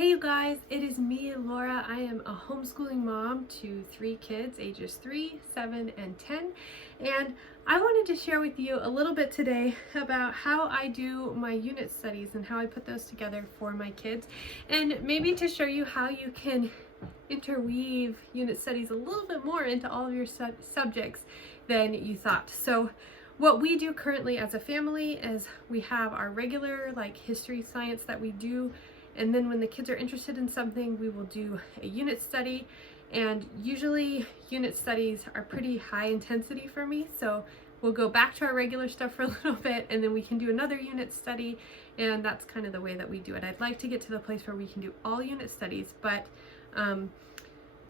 Hey you guys, it is me, Laura. I am a homeschooling mom to 3 kids, ages 3, 7, and 10. And I wanted to share with you a little bit today about how I do my unit studies and how I put those together for my kids. And maybe to show you how you can interweave unit studies a little bit more into all of your subjects than you thought. So what we do currently as a family is we have our regular history, science that we do. And then when the kids are interested in something, we will do a unit study. And usually unit studies are pretty high intensity for me. So we'll go back to our regular stuff for a little bit and then we can do another unit study. And that's kind of the way that we do it. I'd like to get to the place where we can do all unit studies, but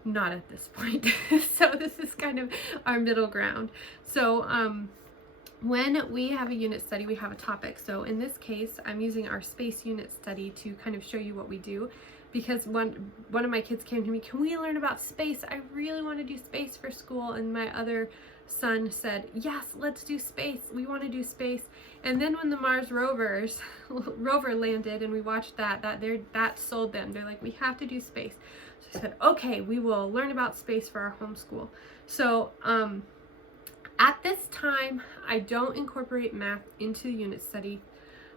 not at this point. So this is kind of our middle ground. So when we have a unit study, we have a topic. So in this case, I'm using our space unit study to kind of show you what we do, because one of my kids came to me, can we learn about space? I really want to do space for school. And my other son said, yes, let's do space. We want to do space. And then when the Mars rover landed and we watched that sold them. They're like, we have to do space. So I said, okay, we will learn about space for our homeschool. So at this time, I don't incorporate math into the unit study.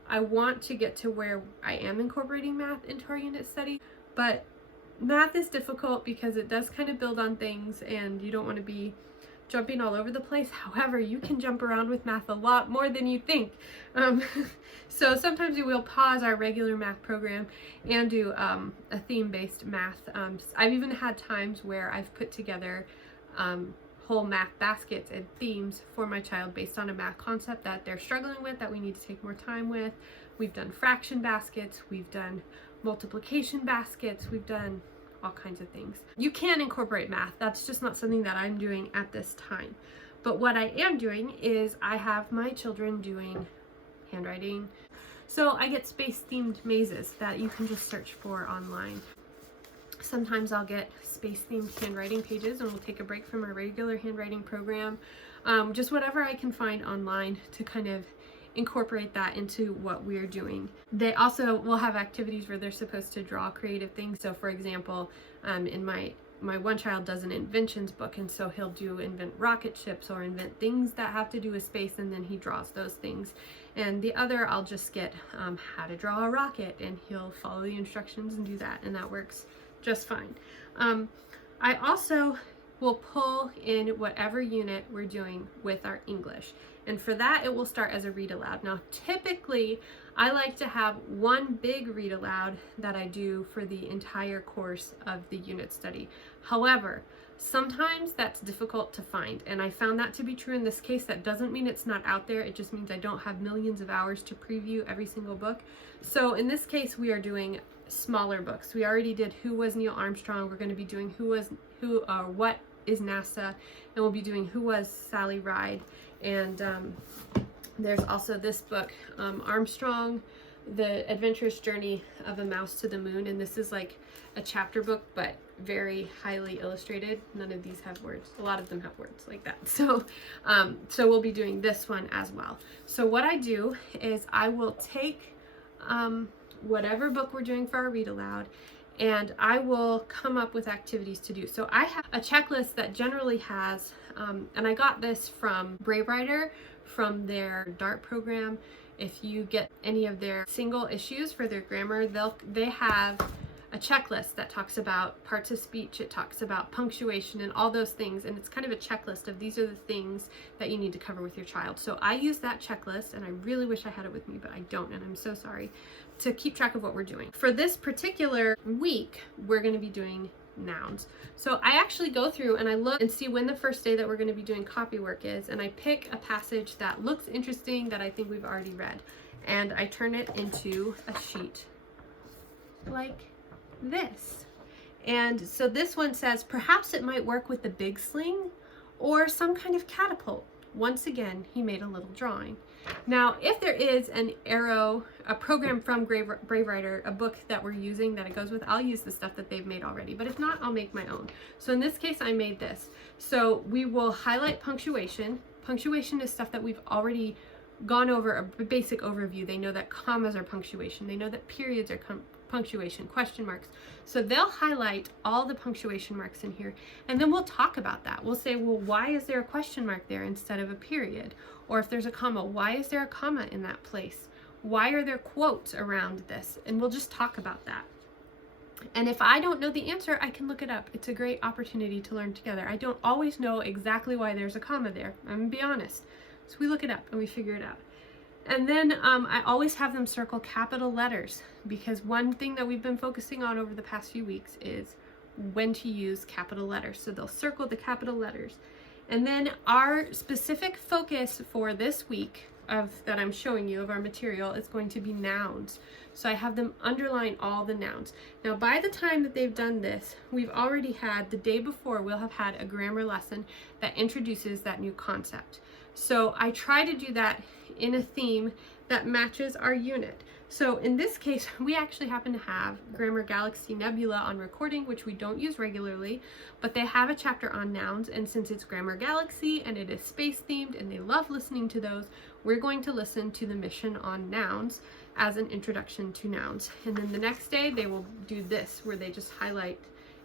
I want to get to where I am incorporating math into our unit study, but math is difficult because it does kind of build on things and you don't want to be jumping all over the place. However, you can jump around with math a lot more than you think. So sometimes we will pause our regular math program and do a theme-based math. I've even had times where I've put together whole math baskets and themes for my child based on a math concept that they're struggling with, that we need to take more time with. We've done fraction baskets, we've done multiplication baskets, we've done all kinds of things. You can incorporate math, that's just not something that I'm doing at this time. But what I am doing is I have my children doing handwriting. So I get space themed mazes that you can just search for online. Sometimes I'll get space-themed handwriting pages and we'll take a break from our regular handwriting program. Just whatever I can find online to kind of incorporate that into what we're doing. They also will have activities where they're supposed to draw creative things. So for example, in my one child does an inventions book, and so he'll invent rocket ships or invent things that have to do with space, and then he draws those things. And the other, I'll just get how to draw a rocket, and he'll follow the instructions and do that, and that works just fine. I also will pull in whatever unit we're doing with our English. And for that, it will start as a read aloud. Now, typically, I like to have one big read aloud that I do for the entire course of the unit study. However, sometimes that's difficult to find, and I found that to be true in this case. That doesn't mean it's not out there, it just means I don't have millions of hours to preview every single book. So in this case, we are doing smaller books. We already did Who Was Neil Armstrong. We're going to be doing What is NASA, and we'll be doing Who Was Sally Ride. And there's also this book, Armstrong, The Adventurous Journey of a Mouse to the Moon, and this is like a chapter book but very highly illustrated. None of these have words. A lot of them have words like that. So we'll be doing this one as well. So what I do is I will take whatever book we're doing for our read aloud, and I will come up with activities to do. So I have a checklist that generally has, and I got this from Brave Writer, from their DART program. If you get any of their single issues for their grammar, they have a checklist that talks about parts of speech, it talks about punctuation and all those things, and it's kind of a checklist of these are the things that you need to cover with your child. So I use that checklist, and I really wish I had it with me, but I don't, and I'm so sorry, to keep track of what we're doing. For this particular week, we're going to be doing nouns. So I actually go through and I look and see when the first day that we're going to be doing copy work is, and I pick a passage that looks interesting that I think we've already read, and I turn it into a sheet like this. And so this one says, perhaps it might work with the big sling or some kind of catapult. Once again, he made a little drawing. Now, if there is an arrow, a program from Brave Writer, a book that we're using that it goes with, I'll use the stuff that they've made already. But if not, I'll make my own. So in this case, I made this. So we will highlight punctuation. Punctuation is stuff that we've already gone over, a basic overview. They know that commas are punctuation. They know that periods are punctuation, question marks. So they'll highlight all the punctuation marks in here, and then we'll talk about that. We'll say, well, why is there a question mark there instead of a period? Or if there's a comma, why is there a comma in that place? Why are there quotes around this? And we'll just talk about that. And if I don't know the answer, I can look it up. It's a great opportunity to learn together. I don't always know exactly why there's a comma there. I'm gonna be honest. So we look it up and we figure it out. And then I always have them circle capital letters, because one thing that we've been focusing on over the past few weeks is when to use capital letters. So they'll circle the capital letters. And then our specific focus for this week that I'm showing you of our material is going to be nouns. So I have them underline all the nouns. Now by the time that they've done this, we've already had, the day before, we'll have had a grammar lesson that introduces that new concept. So I try to do that in a theme that matches our unit. So in this case, we actually happen to have Grammar Galaxy Nebula on recording, which we don't use regularly, but they have a chapter on nouns, and since it's Grammar Galaxy and it is space themed and they love listening to those, we're going to listen to the mission on nouns as an introduction to nouns. And then the next day they will do this, where they just highlight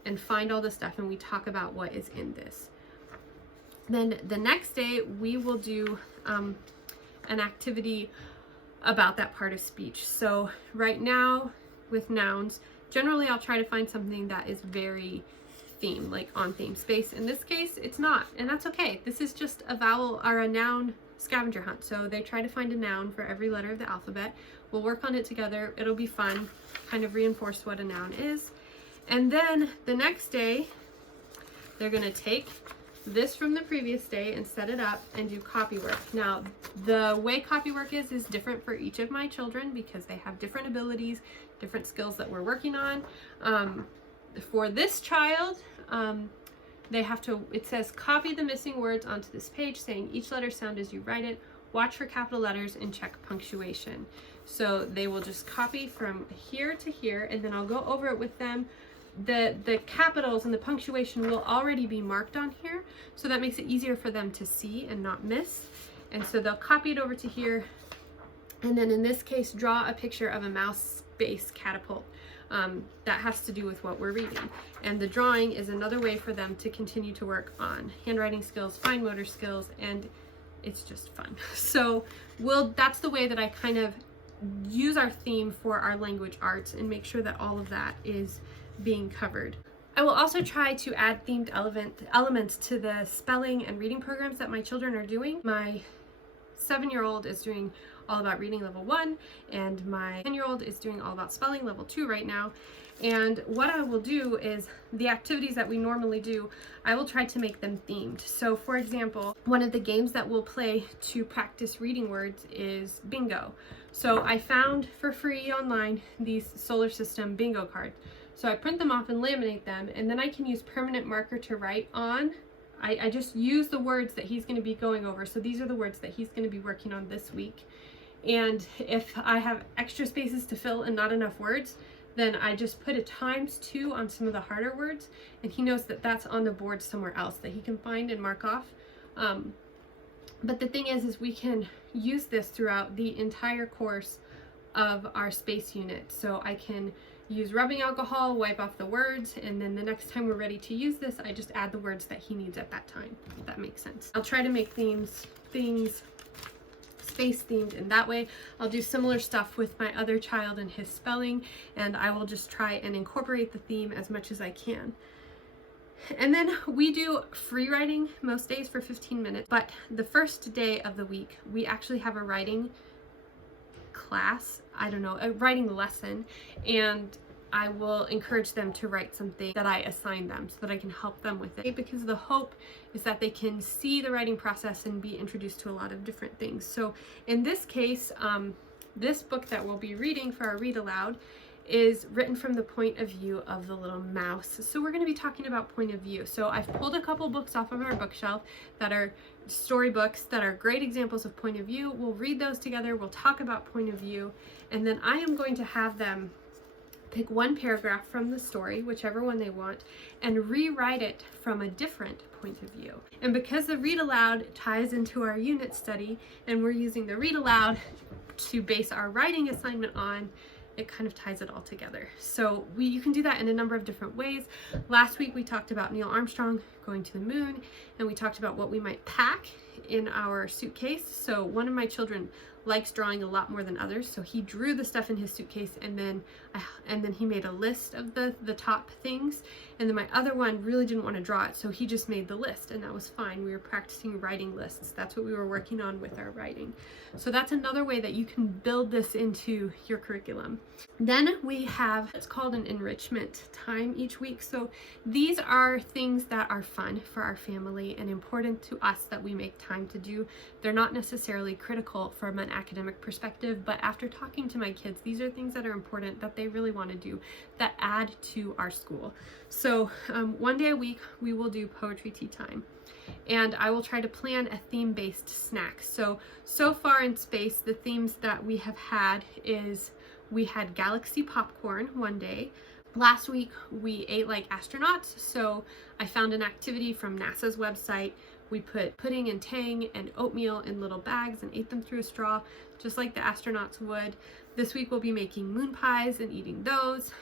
and find all the stuff and we talk about what is in this. Then the next day we will do an activity about that part of speech. So right now with nouns, generally I'll try to find something that is very theme, like on theme. Space, in this case, it's not, and that's okay. This is just a vowel or a noun scavenger hunt. So they try to find a noun for every letter of the alphabet. We'll work on it together. It'll be fun, kind of reinforce what a noun is. And then the next day, they're gonna take this from the previous day and set it up and do copy work. Now, the way copy work is different for each of my children because they have different abilities, different skills that we're working on. For this child, they have to, it says copy the missing words onto this page, saying each letter sound as you write it, watch for capital letters, and check punctuation. So they will just copy from here to here, and then I'll go over it with them. The capitals and the punctuation will already be marked on here, so that makes it easier for them to see and not miss. And so they'll copy it over to here, and then in this case draw a picture of a mouse space catapult. That has to do with what we're reading. And the drawing is another way for them to continue to work on handwriting skills, fine motor skills, and it's just fun. So that's the way that I kind of use our theme for our language arts and make sure that all of that is being covered. I will also try to add themed elements to the spelling and reading programs that my children are doing. My 7-year-old is doing all about reading level 1, and my 10-year-old is doing all about spelling level 2 right now. And what I will do is the activities that we normally do, I will try to make them themed. So for example, one of the games that we'll play to practice reading words is bingo. So I found for free online these solar system bingo cards. So I print them off and laminate them, and then I can use permanent marker to write on. I just use the words that he's going to be going over. So these are the words that he's going to be working on this week. And if I have extra spaces to fill and not enough words, then I just put a ×2 on some of the harder words, and he knows that that's on the board somewhere else that he can find and mark off. But the thing is we can use this throughout the entire course of our space unit. So I can use rubbing alcohol, wipe off the words, and then the next time we're ready to use this, I just add the words that he needs at that time, if that makes sense. I'll try to make things space themed in that way. I'll do similar stuff with my other child and his spelling, and I will just try and incorporate the theme as much as I can. And then we do free writing most days for 15 minutes, but the first day of the week, we actually have a writing class, a writing lesson, and I will encourage them to write something that I assign them so that I can help them with it, because the hope is that they can see the writing process and be introduced to a lot of different things. So in this case, this book that we'll be reading for our read aloud is written from the point of view of the little mouse. So we're going to be talking about point of view. So I've pulled a couple books off of our bookshelf that are storybooks that are great examples of point of view. We'll read those together, we'll talk about point of view, and then I am going to have them pick one paragraph from the story, whichever one they want, and rewrite it from a different point of view. And because the read aloud ties into our unit study, and we're using the read aloud to base our writing assignment on, it kind of ties it all together. So you can do that in a number of different ways. Last week we talked about Neil Armstrong going to the moon, and we talked about what we might pack in our suitcase. So one of my children likes drawing a lot more than others, so he drew the stuff in his suitcase, and then he made a list of the top things. And then my other one really didn't want to draw it, so he just made the list, and that was fine. We were practicing writing lists. That's what we were working on with our writing. So that's another way that you can build this into your curriculum. Then we have, it's called an enrichment time each week. So these are things that are fun for our family and important to us that we make time to do. They're not necessarily critical from an academic perspective, but after talking to my kids, these are things that are important that they really want to do that add to our school. So one day a week we will do poetry tea time, and I will try to plan a theme-based snack. So far in space, the themes that we have had is we had galaxy popcorn one day. Last week we ate like astronauts, so I found an activity from NASA's website. We put pudding and tang and oatmeal in little bags and ate them through a straw, just like the astronauts would. This week we'll be making moon pies and eating those.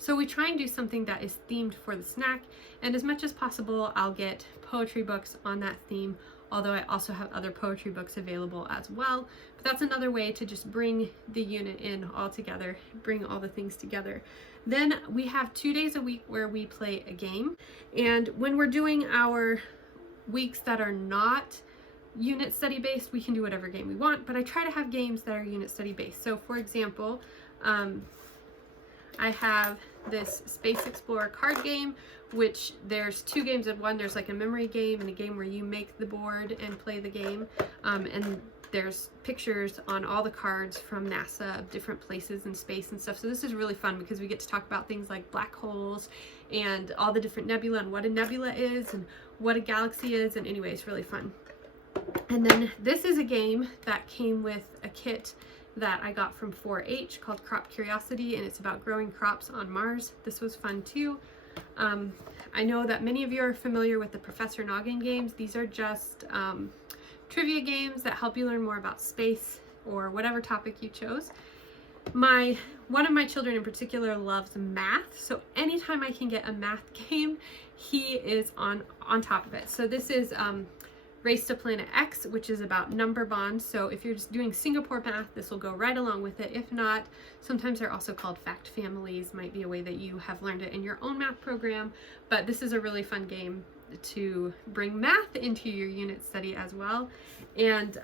So we try and do something that is themed for the snack, and as much as possible I'll get poetry books on that theme, although I also have other poetry books available as well. But that's another way to just bring the unit in all together, bring all the things together. Then we have 2 days a week where we play a game, and when we're doing our weeks that are not unit study based, we can do whatever game we want, but I try to have games that are unit study based. So for example, I have this Space Explorer card game, which there's 2 games in one. There's like a memory game and a game where you make the board and play the game, and there's pictures on all the cards from NASA of different places in space and stuff. So this is really fun because we get to talk about things like black holes and all the different nebula and what a nebula is and what a galaxy is, and anyway, it's really fun. And then this is a game that came with a kit that I got from 4-H called Crop Curiosity, and it's about growing crops on Mars. This was fun too. I know that many of you are familiar with the Professor Noggin games. These are just trivia games that help you learn more about space or whatever topic you chose. One of my children in particular loves math, so anytime I can get a math game, he is on top of it. So this is Race to Planet X, which is about number bonds. So if you're just doing Singapore math, this will go right along with it. If not, sometimes they're also called fact families, might be a way that you have learned it in your own math program. But this is a really fun game to bring math into your unit study as well. And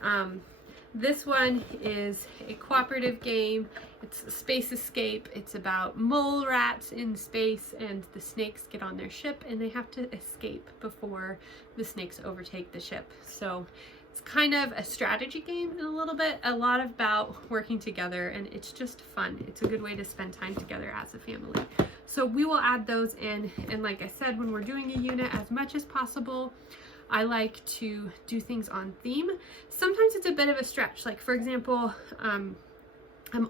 this one is a cooperative game. It's Space Escape. It's about mole rats in space, and the snakes get on their ship and they have to escape before the snakes overtake the ship. So it's kind of a strategy game in a lot about working together, and it's just fun. It's a good way to spend time together as a family. So we will add those in, and like I said, when we're doing a unit, as much as possible, I like to do things on theme. Sometimes it's a bit of a stretch. Like for example, I'm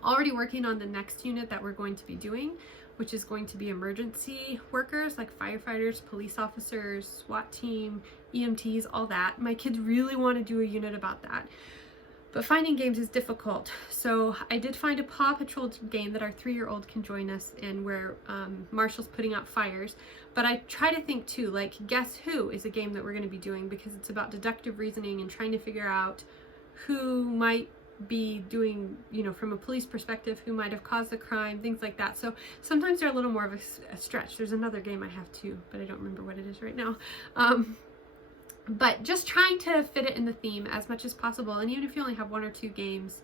already working on the next unit that we're going to be doing, which is going to be emergency workers like firefighters, police officers, SWAT team, EMTs, all that. My kids really want to do a unit about that. But finding games is difficult. So I did find a Paw Patrol game that our 3-year-old can join us in, where Marshall's putting out fires. But I try to think too, like Guess Who is a game that we're going to be doing, because it's about deductive reasoning and trying to figure out who might be doing, from a police perspective, who might have caused the crime, things like that. So sometimes they're a little more of a stretch. There's another game I have too, but I don't remember what it is right now. But just trying to fit it in the theme as much as possible. And even if you only have 1 or 2 games,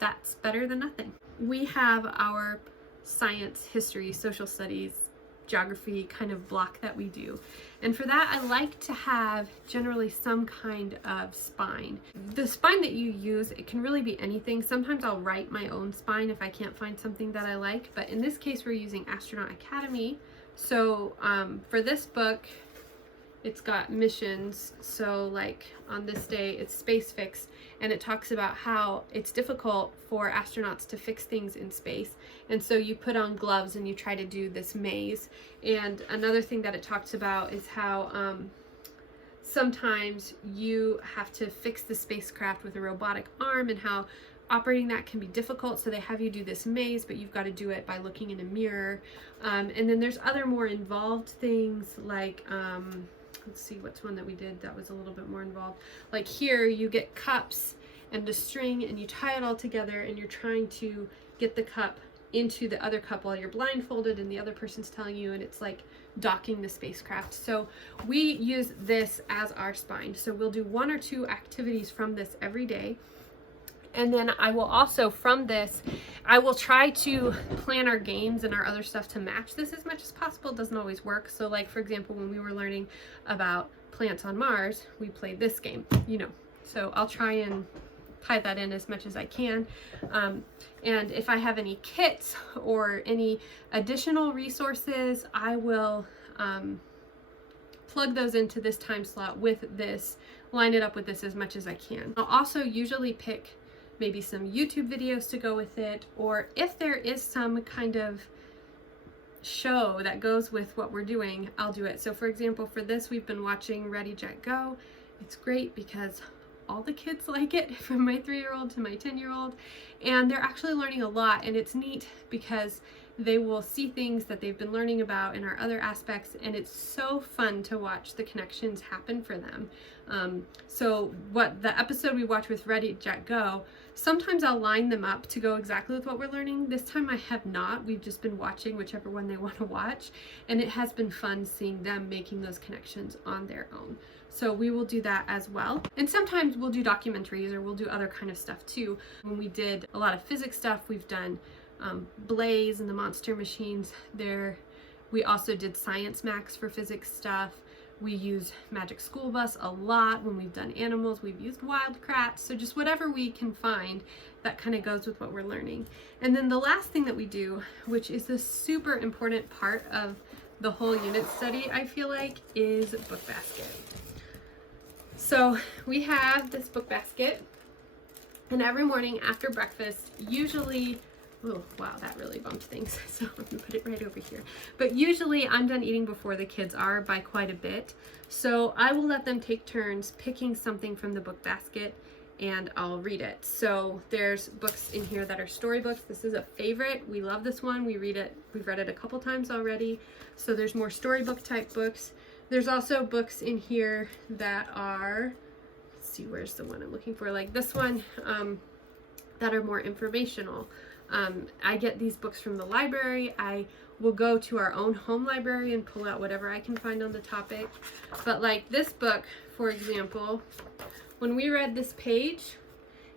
that's better than nothing. We have our science, history, social studies, geography kind of block that we do. And for that, I like to have generally some kind of spine. The spine that you use, it can really be anything. Sometimes I'll write my own spine if I can't find something that I like. But in this case, we're using Astronaut Academy. So for this book, it's got missions. So like on this day, it's Space Fix, and it talks about how it's difficult for astronauts to fix things in space. And so you put on gloves and you try to do this maze. And another thing that it talks about is how sometimes you have to fix the spacecraft with a robotic arm, and how operating that can be difficult, so they have you do this maze, but you've got to do it by looking in a mirror. And then there's other more involved things like, let's see, what's one that we did that was a little bit more involved. Like here, you get cups and a string and you tie it all together and you're trying to get the cup into the other cup while you're blindfolded and the other person's telling you, and it's like docking the spacecraft. So we use this as our spine. So we'll do 1 or 2 activities from this every day. And then I will also, from this, I will try to plan our games and our other stuff to match this as much as possible. It doesn't always work. So like, for example, when we were learning about plants on Mars, we played this game, you know. So I'll try and tie that in as much as I can. And if I have any kits or any additional resources, I will plug those into this time slot with this, line it up with this as much as I can. I'll also usually pick maybe some YouTube videos to go with it, or if there is some kind of show that goes with what we're doing, I'll do it. So for example, for this, we've been watching Ready, Jet, Go. It's great because all the kids like it, from my 3-year-old to my 10-year-old, and they're actually learning a lot. And it's neat because they will see things that they've been learning about in our other aspects, and it's so fun to watch the connections happen for them. So what the episode we watched with Ready, Jet, Go, sometimes I'll line them up to go exactly with what we're learning. This time I have not. We've just been watching whichever one they want to watch, and it has been fun seeing them making those connections on their own. So we will do that as well. And sometimes we'll do documentaries, or we'll do other kind of stuff too. When we did a lot of physics stuff, we've done Blaze and the monster machines there. We also did Science Max for physics stuff. We use Magic School Bus a lot. When we've done animals, we've used Wildcrats. So just whatever we can find that kind of goes with what we're learning. And then the last thing that we do, which is the super important part of the whole unit study, I feel like, is book basket. So we have this book basket, and every morning after breakfast, usually, oh wow, that really bumped things, so let me put it right over here. But usually I'm done eating before the kids are by quite a bit. So I will let them take turns picking something from the book basket, and I'll read it. So there's books in here that are storybooks. This is a favorite. We love this one. We read it. We've read it a couple times already. So there's more storybook type books. There's also books in here that are, let's see, where's the one I'm looking for? Like this one, that are more informational. I get these books from the library. I will go to our own home library and pull out whatever I can find on the topic. But like this book, for example, when we read this page,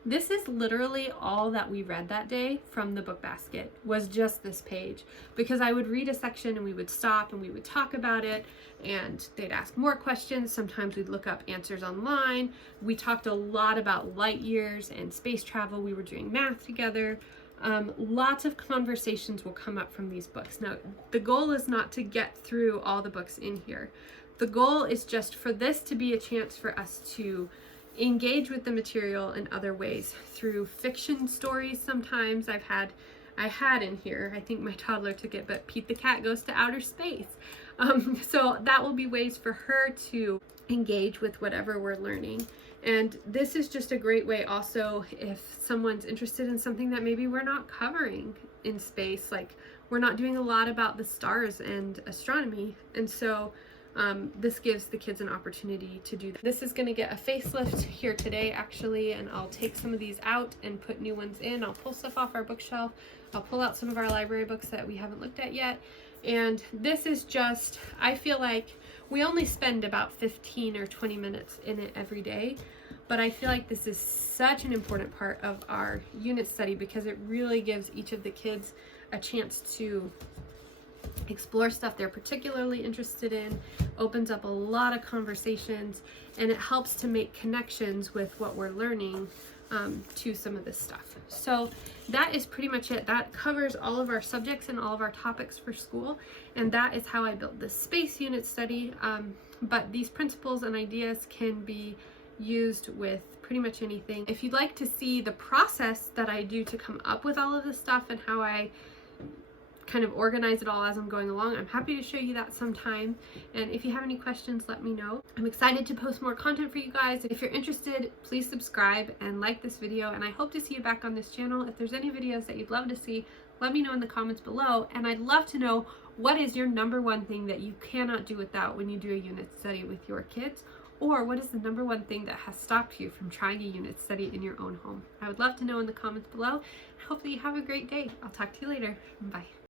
this is literally all that we read that day from the book basket, was just this page. Because I would read a section and we would stop and we would talk about it, and they'd ask more questions. Sometimes we'd look up answers online. We talked a lot about light years and space travel. We were doing math together. Lots of conversations will come up from these books. Now, the goal is not to get through all the books in here. The goal is just for this to be a chance for us to engage with the material in other ways, through fiction stories. Sometimes I had in here, I think my toddler took it, but Pete the Cat Goes to Outer Space. So that will be ways for her to engage with whatever we're learning. And this is just a great way also if someone's interested in something that maybe we're not covering in space, like we're not doing a lot about the stars and astronomy. And so this gives the kids an opportunity to do that. This is going to get a facelift here today, actually, and I'll take some of these out and put new ones in. I'll pull stuff off our bookshelf. I'll pull out some of our library books that we haven't looked at yet. And this is just, I feel like we only spend about 15 or 20 minutes in it every day, but I feel like this is such an important part of our unit study because it really gives each of the kids a chance to explore stuff they're particularly interested in, opens up a lot of conversations, and it helps to make connections with what we're learning to some of this stuff. So that is pretty much it. That covers all of our subjects and all of our topics for school, and that is how I built this space unit study. But these principles and ideas can be used with pretty much anything. If you'd like to see the process that I do to come up with all of this stuff and how I kind of organize it all as I'm going along. I'm happy to show you that sometime. And if you have any questions, let me know. I'm excited to post more content for you guys. If you're interested, please subscribe and like this video. And I hope to see you back on this channel. If there's any videos that you'd love to see, let me know in the comments below. And I'd love to know, what is your number one thing that you cannot do without when you do a unit study with your kids? Or what is the number one thing that has stopped you from trying a unit study in your own home? I would love to know in the comments below. I hope that you have a great day. I'll talk to you later. Bye.